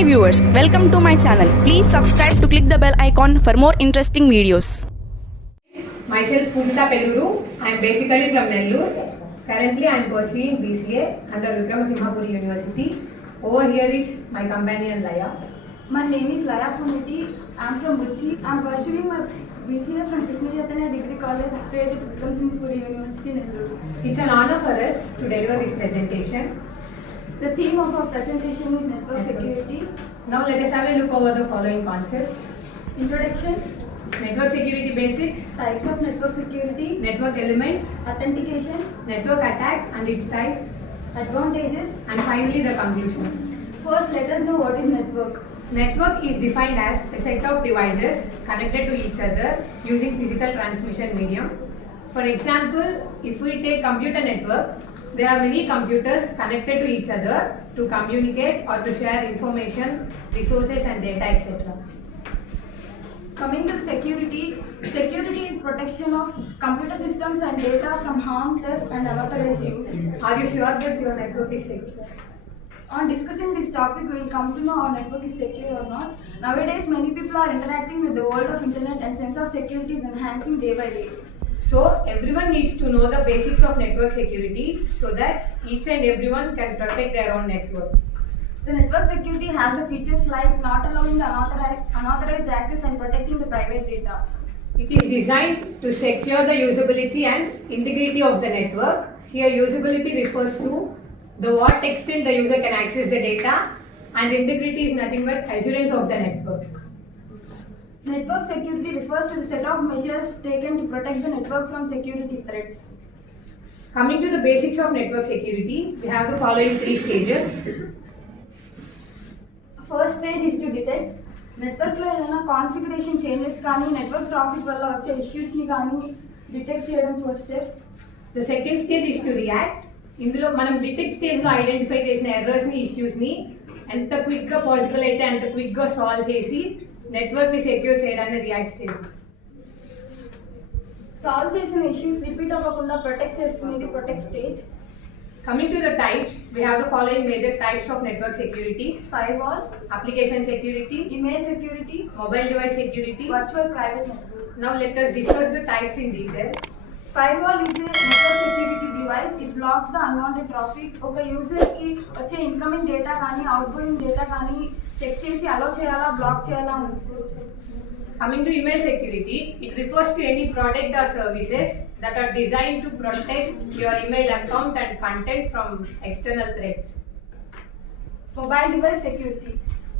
Hi viewers, welcome to my channel. Please subscribe to click the bell icon for more interesting videos. Myself Pujita Peluru. I am basically from Nellore. Currently I am pursuing BCA at the Vikramasinghe University. Over here is my companion Laya. My name is Laya Puniti. I am from Buchi. I am pursuing my BCA from Krishna Chaitanya Degree College affiliated to Vikramasinghe University, Nellore. It's an honor for us to deliver this presentation. The theme of our presentation is network security. Now let us have a look over the following concepts. Introduction, Network security basics, types of network security, network elements, authentication, network attack and its type, advantages. and finally the conclusion. First, let us know what is network. Network is defined as a set of devices connected to each other using physical transmission medium. For example, if we take computer network, there are many computers connected to each other to communicate or to share information, resources and data, etc. Coming to security, security is protection of computer systems and data from harm, theft and unauthorized use. Are you sure that your network is secure? On discussing this topic, we will come to know our network is secure or not. Nowadays, many people are interacting with the world of internet and sense of security is enhancing day by day. So everyone needs to know the basics of network security so that each and everyone can protect their own network. The network security has the features like not allowing the unauthorized access and protecting the private data. It is designed to secure the usability and integrity of the network. Here usability refers to the what extent the user can access the data, and integrity is nothing but assurance of the network. Network security refers to the set of measures taken to protect the network from security threats. Coming to the basics of network security, we have the following three stages. First stage is to detect. Network లో ఏదైనా configuration changes కానీ network traffic వల్ల వచ్చే issues ని కానీ detect చేయడం first step. The second stage is to react. ఇందులో మనం డిటెక్ట్ స్టేజ్ లో ఐడెంటిఫై చేసిన ఎర్రర్స్ ని ఇష్యూస్ ని ఎంత క్విక్ గా పాసిబుల్ అయితే అంత క్విక్ గా సాల్వ్ చేసి నెట్వర్క్ ని సెక్యూర్ చేయడానికి రియాక్ట్ స్టేజ్. సాల్వ్ చేసిన ఇష్యూస్ రిపీట్ అవ్వకుండా ప్రొటెక్ట్ చేసుకునేది protect stage. Coming to the types, we have the following major types of network security: Firewall, application security, email security, mobile device security. virtual private network. Now let us discuss the types in detail. Firewall is a network security device. It blocks the unwanted traffic. ఒక user కి వచ్చే incoming data కానీ out going data కానీ check చేసి అలో చేయాలా black చేయాలా అని. Coming to email security, it refers to any product or services that are designed to protect your email account and content from external threats. Mobile device security.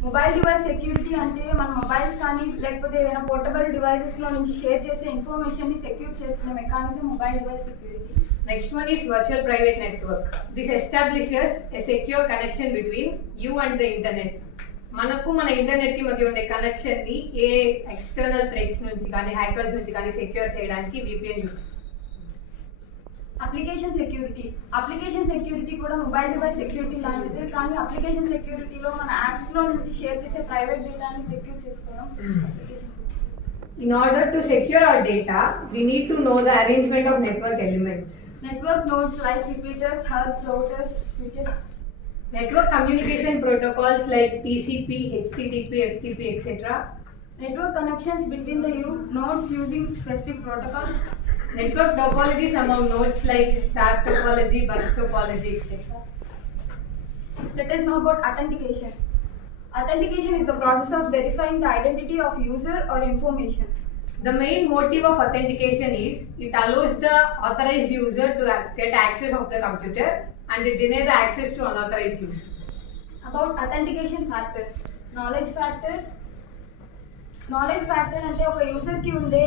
Mobile device security అంటే మన mobiles కానీ లేకపోతే ఏదైనా portable డివైసెస్లో నుంచి share చేసే ఇన్ఫర్మేషన్ని secure చేసుకునే mechanism mobile device security. Next one is virtual private network. This establishes a secure connection between you and the internet. మనకు మన ఇంటర్నెట్ కి మధ్య ఉండే కనెక్షన్ ని ఏ ఎక్స్టర్నల్ థ్రెట్స్ నుంచి కానీ హ్యాకర్స్ నుంచి కానీ సెక్యూర్ చేయడానికి VPN use. Application security. Application security కూడా మొబైల్ డివైస్ సెక్యూరిటీ లాంటిదే, కానీ అప్లికేషన్ సెక్యూరిటీలో మన యాప్స్లో నుంచి షేర్ చేసే ప్రైవేట్ డేటాని సెక్యూర్ చేసుకోవడం. In order to secure our data, we need to know the arrangement of network elements. Network nodes like repeaters, hubs, routers, switches. Network communication protocols like TCP, HTTP, FTP, etc. Network connections between the nodes using specific protocols. Network topologies among nodes like star topology, bus topology, etc. Let us know about authentication. Authentication is the process of verifying the identity of user or information. The main motive of authentication is it allows the authorized user to get access of the computer and it denies the access to unauthorized use. About authentication factors. Knowledge factor. Knowledge factor అంటే ఒక యూజర్కి ఉండే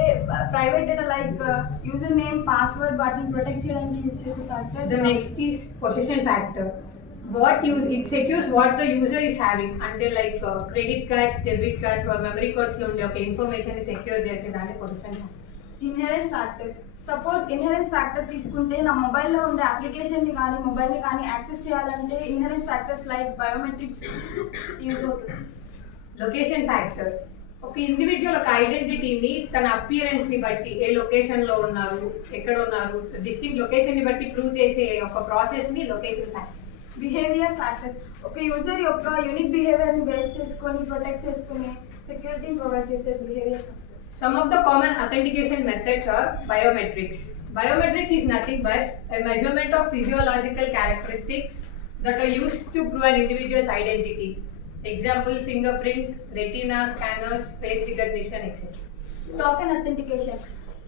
private data like user name, password వాటిని protect చేయడానికి use చేసే factor. The next is possession factor. It secures what the user is having. అంటే like credit cards, debit cards or memory cards లో ఉండే ఒక ఇన్ఫర్మేషన్ ని సెక్యూర్ చేసేదాన్ని position. ఇన్హెరెన్స్ factors. Suppose ఇన్హెరెన్స్ factor తీసుకుంటే నా మొబైల్లో ఉండే అప్లికేషన్ని కానీ మొబైల్ని కానీ యాక్సెస్ చేయాలంటే ఇన్హెరెన్స్ ఫ్యాక్టర్స్ లైక్ బయోమెట్రిక్స్ యూజ్ అవుతుంది. Location factor. ఒక ఇండివిజువల్ ఒక ఐడెంటిటీని తన అపియరెన్స్ ని బట్టి ఏ లొకేషన్ లో ఉన్నారు, ఎక్కడ ఉన్నారు, డిస్టింక్ట్ లొకేషన్ ని బట్టి ప్రూవ్ చేసే ఒక ప్రాసెస్ ని లొకేషన్ ఫ్యాక్టర్. బిహేవియర్ ఫ్యాక్టర్స్ ఒక యూజర్ యొక్క యూనిక్ బిహేవియర్ని బేస్ చేసుకొని ప్రొటెక్ట్ చేసుకుని సెక్యూరిటీని ప్రొవైడ్ చేసే behaviour. Some of the common authentication methods are biometrics. Biometrics is nothing but a measurement of physiological characteristics that are used to prove an individual's identity. Example, fingerprint, retina scanners, face recognition, etc. Token authentication.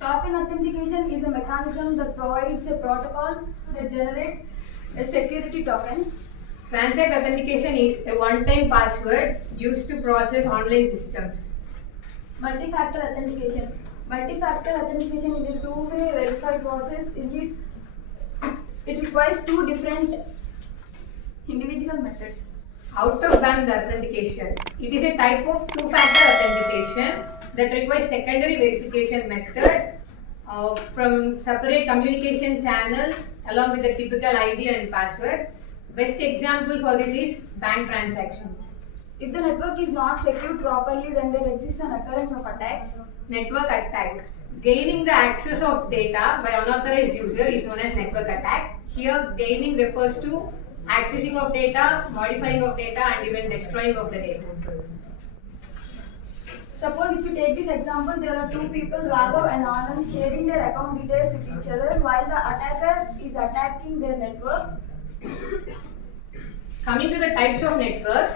Token authentication is a mechanism that provides a protocol that generates a security tokens. Transact authentication is a one-time password used to process online systems. Multi-factor authentication. Multi-factor authentication is a two-way verified process in which it requires two different individual methods. Out-of-band authentication. It is a type of two-factor authentication that requires secondary verification method from separate communication channels along with the typical ID and password. Best example for this is bank transactions. If the network is not secured properly, then there exists an occurrence of attacks. Network attack. Gaining the access of data by unauthorized user is known as network attack. Here, gaining refers to accessing of data, modifying of data, and even destroying of the data. Suppose if you take this example, there are two people, Raghav and Anand, sharing their account details with each other while the attacker is attacking their network. Coming to the types of network,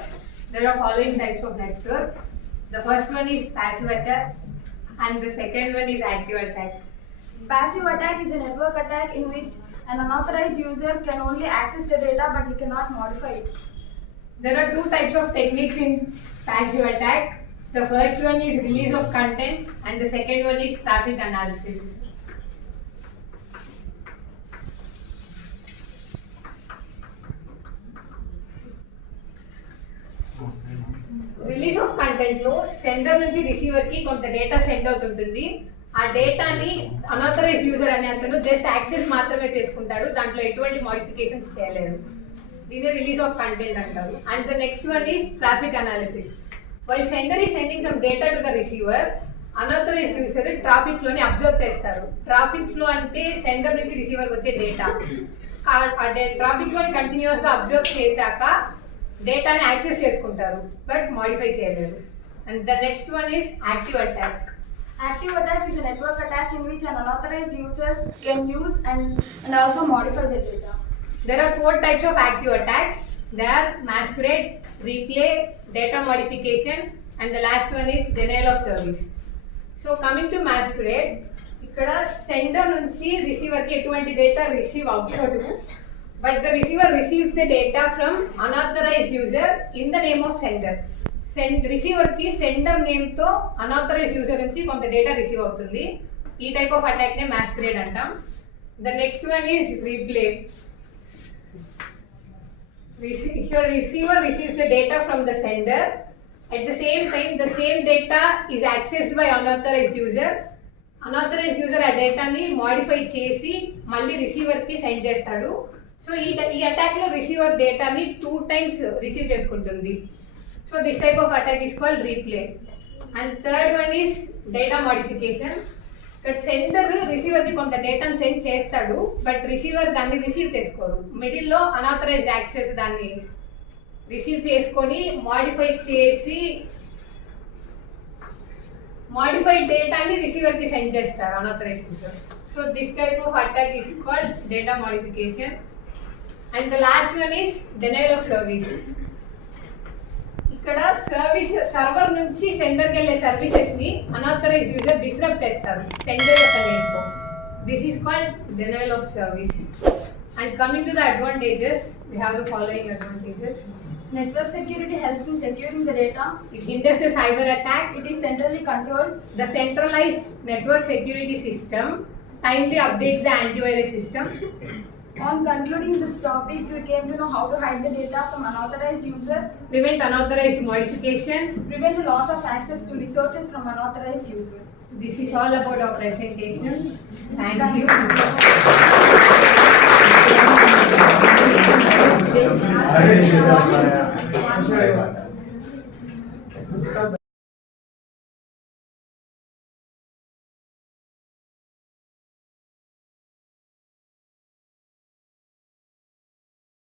there are following types of network. The first one is passive attack and the second one is active attack. Passive attack is a network attack in which an unauthorized user can only access the data but he cannot modify it. There are two types of techniques in passive attack. The first one is release of content and the second one is traffic analysis. Release of content లో sender నుంచి receiver కి కొంత data send అవుతుంటుంది. ఆ డేటాని unauthorised user అనే అతను just access మాత్రమే చేసుకుంటాడు, దాంట్లో ఎటువంటి మోడిఫికేషన్స్ చేయలేరు. దీన్ని రిలీజ్ ఆఫ్ కంటెంట్ అంటారు. And the next one is traffic analysis. While sender is sending some data to the receiver, unauthorized user traffic ఫ్లోని అబ్జర్వ్ చేస్తారు. ట్రాఫిక్ ఫ్లో అంటే సెండర్ నుంచి రిసీవర్ వచ్చే డేటా. ట్రాఫిక్ ఫ్లోని కంటిన్యూస్ గా అబ్జర్వ్ చేశాక డేటాని యాక్సెస్ చేసుకుంటారు బట్ మాడిఫై చేయలేరు. And the next one is active attack. Active attack is a network attack in which an unauthorized users can use and also modify the data. There are four types of active attacks. They are masquerade, replay, data modification, and the last one is denial of service. So coming to masquerade, ఇక్కడ sender నుంచి receiver కి ఎటువంటి data receive అవ్వదు, but the receiver receives the data from unauthorised user in the name of sender. Receiver కి sender name తో unauthorised user నుంచి కొంత data receive అవుతుంది. ఈ టైప్ ఆఫ్ అటాక్ నే మాస్క్రేడ్ అంటాం. The next one is replay. Receiver receives the data from the sender. At the same time, the same data is accessed by unauthorized user. Unauthorized user ఆ డేటాని modify చేసి మళ్ళీ receiver కి send చేస్తాడు. So ఈ attack లో receiver డేటాని 2 times receive చేసుకుంటుంది. So this type of attack is called replay. And third one is data modification. ఇక్కడ సెండర్ రిసీవర్ కి కొంత డేటాను సెండ్ చేస్తాడు బట్ రిసీవర్ దాన్ని రిసీవ్ చేసుకోరు. మిడిల్ లో అన్ఆథరైజ్డ్ యాక్సెస్ దాన్ని రిసీవ్ చేసుకొని మాడిఫై చేసి మాడిఫైడ్ డేటాని రిసీవర్ కి సెండ్ చేస్తారు unauthorized user. So this type of attack is called data modification. And the last one is denial of service. ఇక్కడ సర్వీస్ సర్వర్ నుంచి సెండర్కి వెళ్ళే సర్వీసెస్ ని అన్ఆథరైజ్డ్ యూజర్ డిస్టర్బ్ చేస్తారు సెండర్ యొక్క నేమ్ తో. This is called డెనైల్ of service. And coming to the advantages, we have the following advantages. Network security helps in securing the data. It hinders the cyber attack. It is centrally controlled. The centralized network security system timely updates the antivirus system. On concluding this topic, we came to know how to hide the data from unauthorized user, Prevent unauthorized modification. prevent the loss of access to resources from unauthorized user. This is all about our presentation. Thank you. Thank you.